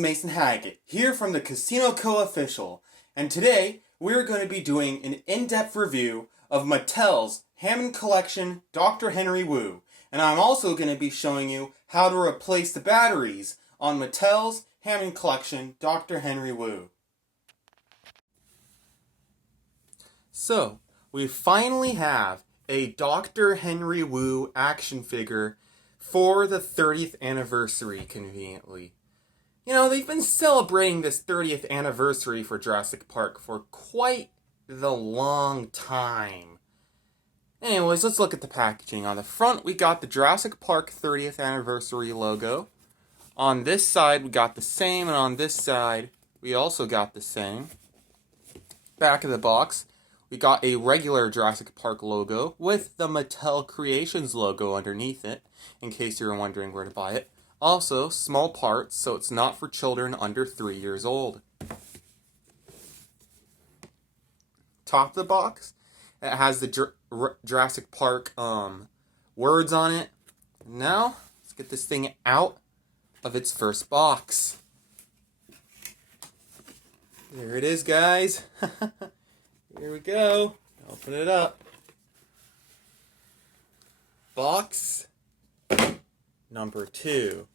Mason Hackett, here from the Casino Co-Official, and today we're going to be doing an in-depth review of Mattel's Hammond collection, Dr. Henry Wu, and I'm also going to be showing you how to replace the batteries on Mattel's Hammond collection, Dr. Henry Wu. So, we finally have a Dr. Henry Wu action figure for the 30th anniversary, conveniently. You know, they've been celebrating this 30th anniversary for Jurassic Park for quite the long time. Anyways, let's look at the packaging. On the front, we got the Jurassic Park 30th anniversary logo. On this side, we got the same, and on this side, we also got the same. Back of the box, we got a regular Jurassic Park logo with the Mattel Creations logo underneath it, in case you were wondering where to buy it. Also, small parts, so it's not for children under 3 years old. Top of the box, it has the Jurassic Park words on it. Now, let's get this thing out of its first box. There it is, guys. Here we go. Open it up. Box number 2.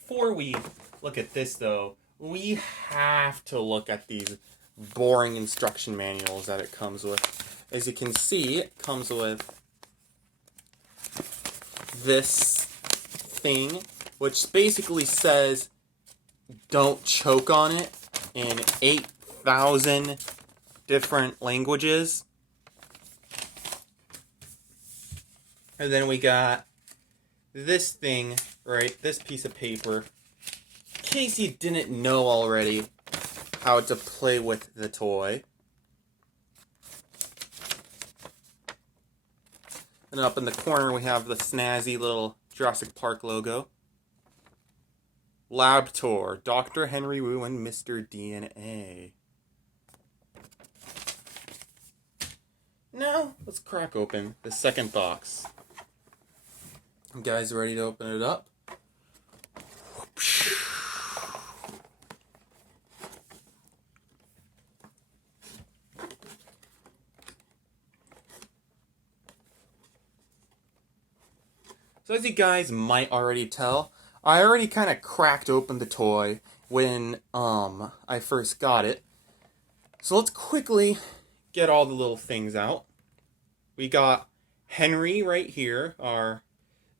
Before we look at this, though, we have to look at these boring instruction manuals that it comes with. As you can see, it comes with this thing, which basically says don't choke on it in 8,000 different languages. And then we got this thing, right, this piece of paper, in case you didn't know already how to play with the toy. And up in the corner we have the snazzy little Jurassic Park logo. Lab Tour, Dr. Henry Wu and Mr. DNA. Now, let's crack open the second box. You guys ready to open it up? So as you guys might already tell, I already kind of cracked open the toy when I first got it. So let's quickly get all the little things out. We got Henry right here,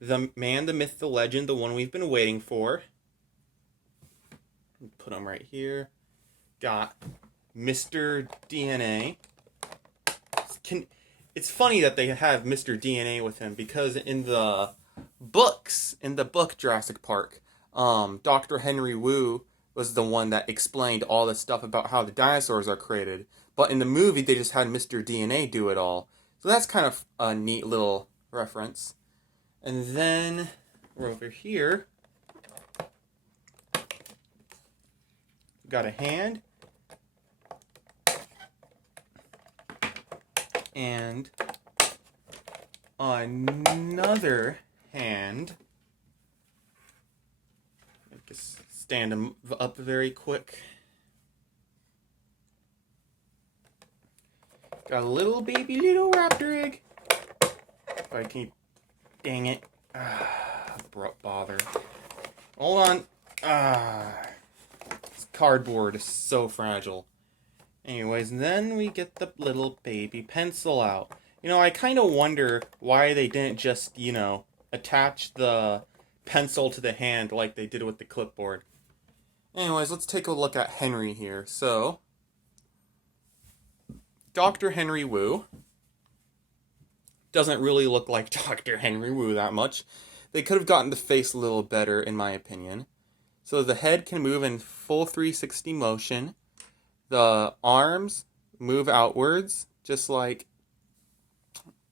the man, the myth, the legend, the one we've been waiting for. Put him right here. Got Mr. DNA. It's funny that they have Mr. DNA with him, because in the book Jurassic Park, Dr. Henry Wu was the one that explained all the stuff about how the dinosaurs are created. But in the movie, they just had Mr. DNA do it all. So that's kind of a neat little reference. And then we're over here. Got a hand. And another hand. Just stand them up very quick. Got a little little raptor egg. If I keep, dang it. Bother. Hold on. This cardboard is so fragile. Anyways, and then we get the little baby pencil out. You know, I kind of wonder why they didn't just, attach the pencil to the hand like they did with the clipboard. Anyways, let's take a look at Henry here. So, Dr. Henry Wu doesn't really look like Dr. Henry Wu that much. They could have gotten the face a little better, in my opinion. So the head can move in full 360 motion. The arms move outwards, just like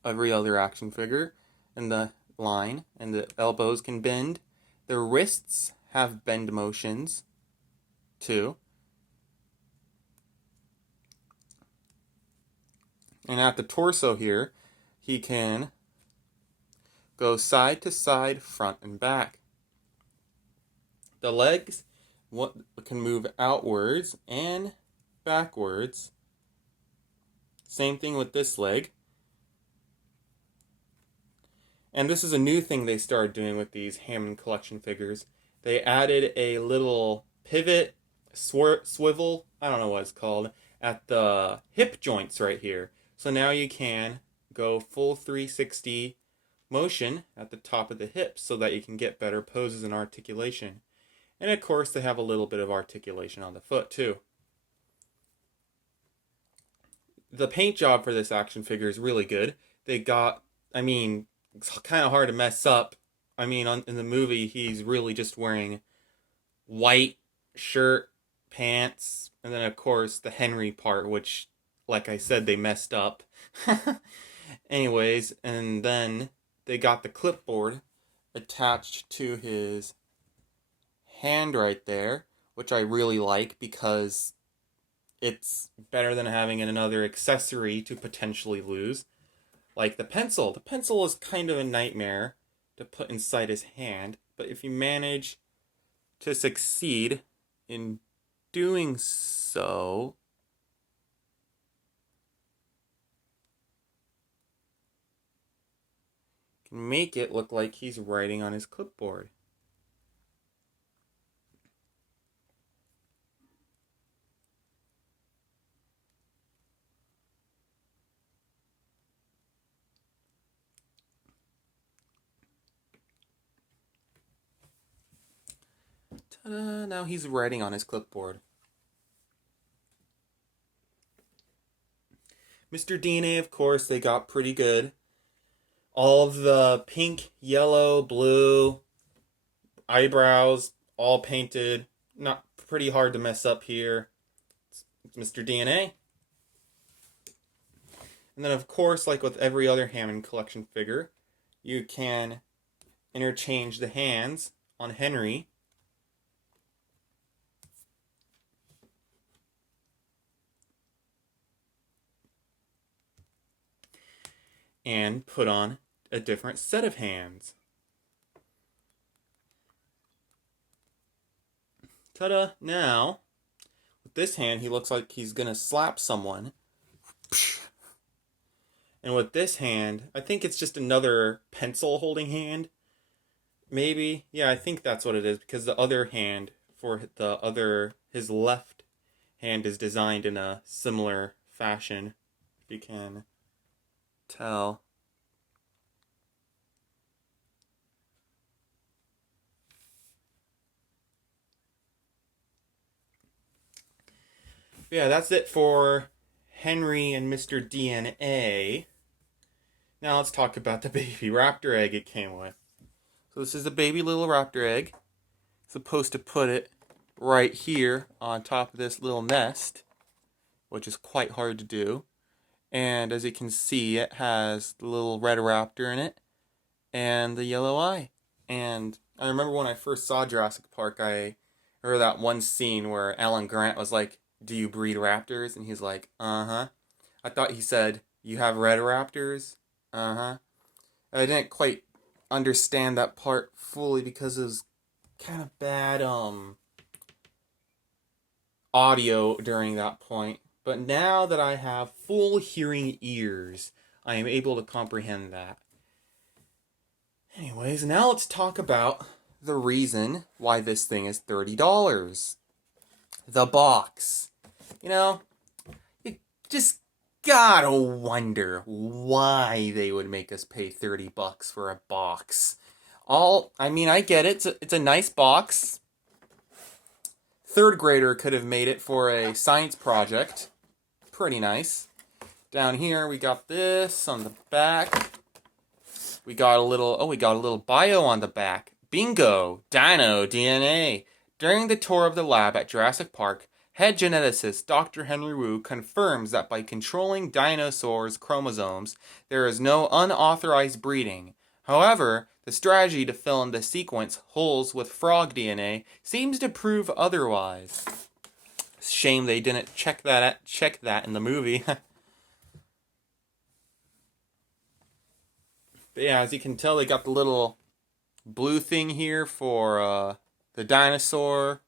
every other action figure in the line. And the elbows can bend. The wrists have bend motions, too. And at the torso here, he can go side to side, front and back. the legs can move outwards and backwards. Same thing with this leg. And this is a new thing they started doing with these Hammond collection figures. They added a little pivot, swivel, I don't know what it's called, at the hip joints right here. So now you can go full 360 motion at the top of the hips so that you can get better poses and articulation. And of course, they have a little bit of articulation on the foot too. The paint job for this action figure is really good. They got, it's kind of hard to mess up. In the movie, he's really just wearing white shirt, pants, and then of course the Henry part, which, like I said, they messed up. Anyways, and then they got the clipboard attached to his hand right there, which I really like because it's better than having another accessory to potentially lose. Like the pencil. The pencil is kind of a nightmare to put inside his hand, but if you manage to succeed in doing so, you can make it look like he's writing on his clipboard. Ta-da! Now he's writing on his clipboard. Mr. DNA, of course, they got pretty good. All of the pink, yellow, blue eyebrows, all painted. Not pretty hard to mess up here. It's Mr. DNA. And then, of course, like with every other Hammond collection figure, you can interchange the hands on Henry. And put on a different set of hands. Ta-da! Now, with this hand, he looks like he's gonna slap someone. And with this hand, I think it's just another pencil holding hand. Maybe. Yeah, I think that's what it is, because the other hand for his left hand is designed in a similar fashion. If you can tell. Yeah, that's it for Henry and Mr. DNA. Now let's talk about the baby raptor egg it came with. So this is a baby little raptor egg. Supposed to put it right here on top of this little nest, which is quite hard to do. And as you can see, it has the little red raptor in it and the yellow eye. And I remember when I first saw Jurassic Park, I remember that one scene where Alan Grant was like, "Do you breed raptors?" And he's like, "Uh-huh." I thought he said, "You have red raptors?" Uh-huh. I didn't quite understand that part fully because it was kind of bad audio during that point. But now that I have full hearing ears, I am able to comprehend that. Anyways, now let's talk about the reason why this thing is $30. The box. You just gotta wonder why they would make us pay $30 for a box. I get it. It's a nice box. Third grader could have made it for a science project. Pretty nice. Down here we got this on the back. We got a little bio on the back. Bingo! Dino DNA. During the tour of the lab at Jurassic Park, head geneticist Dr. Henry Wu confirms that by controlling dinosaurs' chromosomes, there is no unauthorized breeding. However, the strategy to fill in the sequence holes with frog DNA seems to prove otherwise. Shame they didn't check that in the movie. But yeah, as you can tell, they got the little blue thing here for the dinosaur,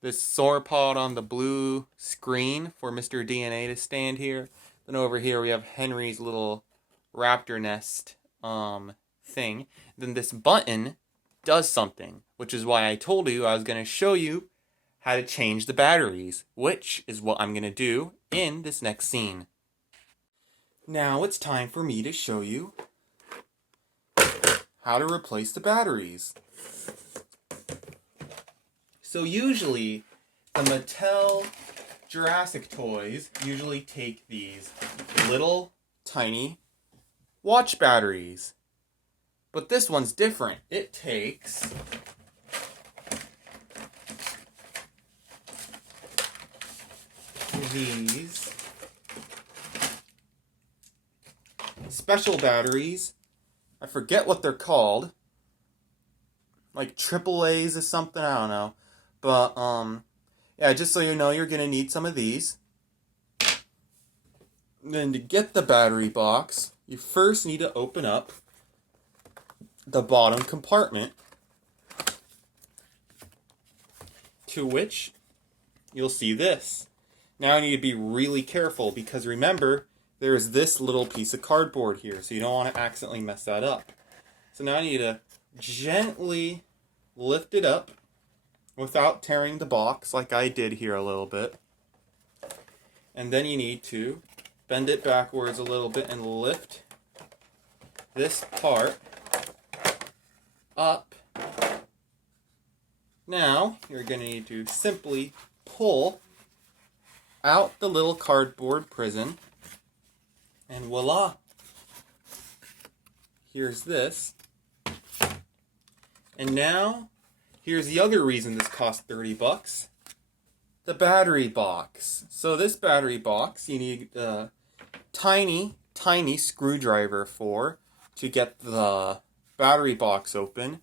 this sauropod on the blue screen for Mr. DNA to stand here. Then over here we have Henry's little raptor nest thing. Then this button does something, which is why I told you I was going to show you how to change the batteries, which is what I'm going to do in this next scene. Now it's time for me to show you how to replace the batteries. So usually the Mattel Jurassic toys usually take these little tiny watch batteries. But this one's different. It takes these special batteries. I forget what they're called. Like AAA's or something, I don't know. But, yeah, just so you know, you're going to need some of these. Then to get the battery box, you first need to open up the bottom compartment, to which you'll see this. Now I need to be really careful because remember, there's this little piece of cardboard here, so you don't want to accidentally mess that up. So now I need to gently lift it up without tearing the box like I did here a little bit. And then you need to bend it backwards a little bit and lift this part up. Now you're going to need to simply pull out the little cardboard prison, and voila! Here's this. And now, here's the other reason this cost $30. The battery box. So this battery box, you need a tiny screwdriver for to get the battery box open.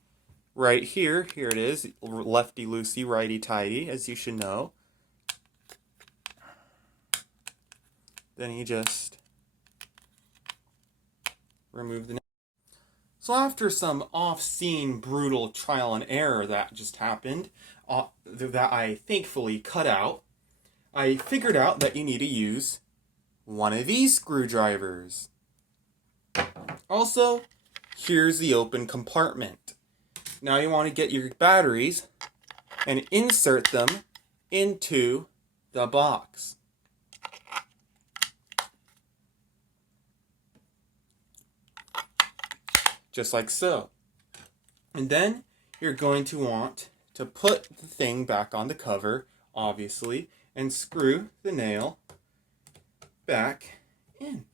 Right here it is, lefty loosey, righty tighty, as you should know. Then you just remove the. So after some off-scene brutal trial and error that just happened, that I thankfully cut out, I figured out that you need to use one of these screwdrivers. Also, here's the open compartment. Now you want to get your batteries and insert them into the box. Just like so. And then you're going to want to put the thing back on the cover, obviously, and screw the nail back in.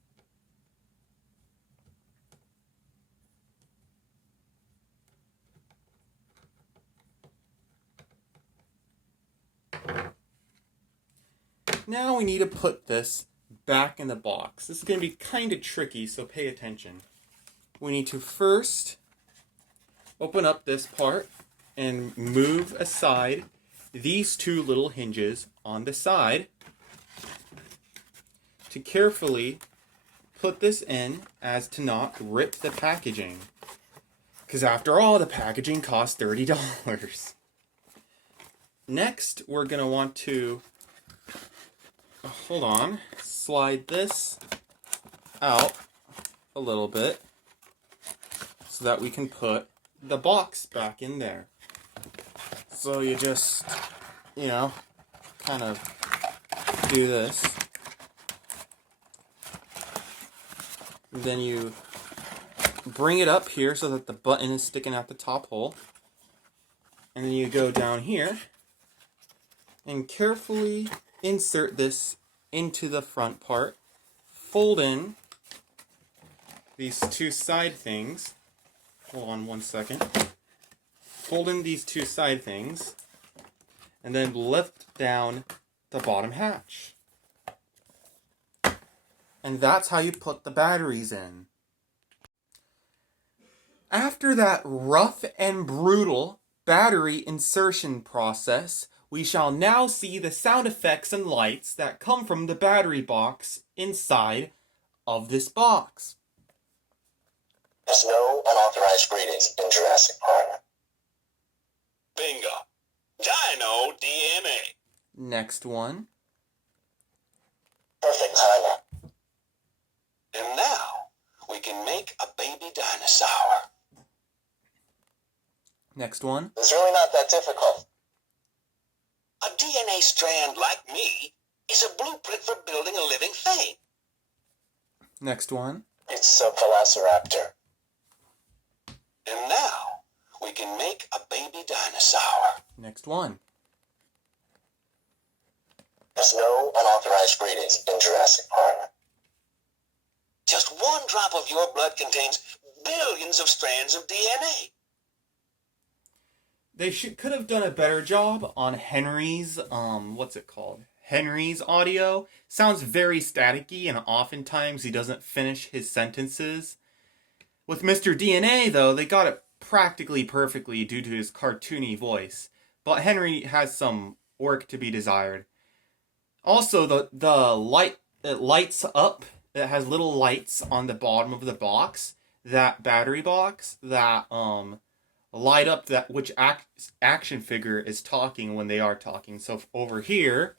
Now we need to put this back in the box. This is going to be kind of tricky, so pay attention. We need to first open up this part and move aside these two little hinges on the side to carefully put this in as to not rip the packaging. Because after all, the packaging costs $30. Next, we're going to want to, slide this out a little bit so that we can put the box back in there. So you just, kind of do this. And then you bring it up here so that the button is sticking out the top hole. And then you go down here and carefully insert this into the front part. Fold in these two side things. Hold on one second. Fold in these two side things and then lift down the bottom hatch. And that's how you put the batteries in. After that rough and brutal battery insertion process, we shall now see the sound effects and lights that come from the battery box inside of this box. There's no unauthorized breeding in Jurassic Park. Bingo. Dino DNA. Next one. Perfect timing. And now we can make a baby dinosaur. Next one. It's really not that difficult. A DNA strand like me is a blueprint for building a living thing. Next one. It's a velociraptor. And now we can make a baby dinosaur. Next one. There's no unauthorized breedings in Jurassic Park. Just one drop of your blood contains billions of strands of DNA. They could have done a better job on Henry's, what's it called? Henry's audio. Sounds very staticky, and oftentimes he doesn't finish his sentences. With Mr. DNA, though, they got it practically perfectly due to his cartoony voice. But Henry has some work to be desired. Also, the light, it lights up. It has little lights on the bottom of the box, that battery box, that, light up that which action figure is talking when they are talking. So over here,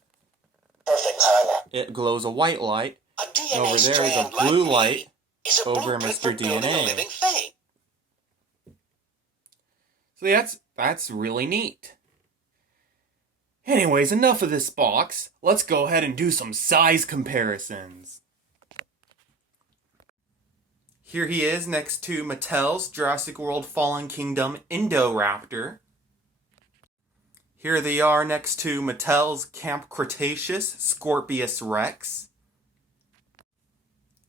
Perfect timing. it glows a white light. A DNA Over there is a strand blue like light me is a over blueprint Mr. for building DNA. a living thing. So that's really neat. Anyways, enough of this box. Let's go ahead and do some size comparisons. Here he is next to Mattel's Jurassic World Fallen Kingdom Indoraptor. Here they are next to Mattel's Camp Cretaceous Scorpius Rex.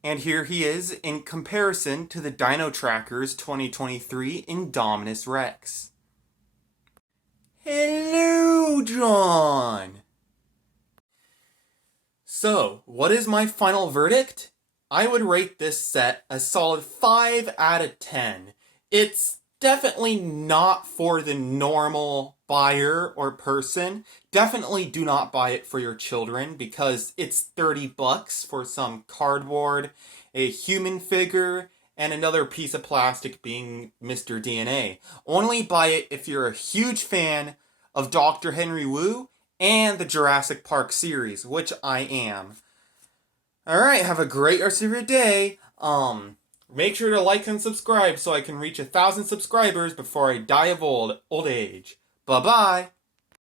And here he is in comparison to the Dino Tracker's 2023 Indominus Rex. Hello, John! So, what is my final verdict? I would rate this set a solid 5 out of 10. It's definitely not for the normal buyer or person. Definitely do not buy it for your children because it's $30 for some cardboard, a human figure, and another piece of plastic being Mr. DNA. Only buy it if you're a huge fan of Dr. Henry Wu and the Jurassic Park series, which I am. Alright, have a great rest of your day. Make sure to like and subscribe so I can reach 1,000 subscribers before I die of old age. Bye-bye.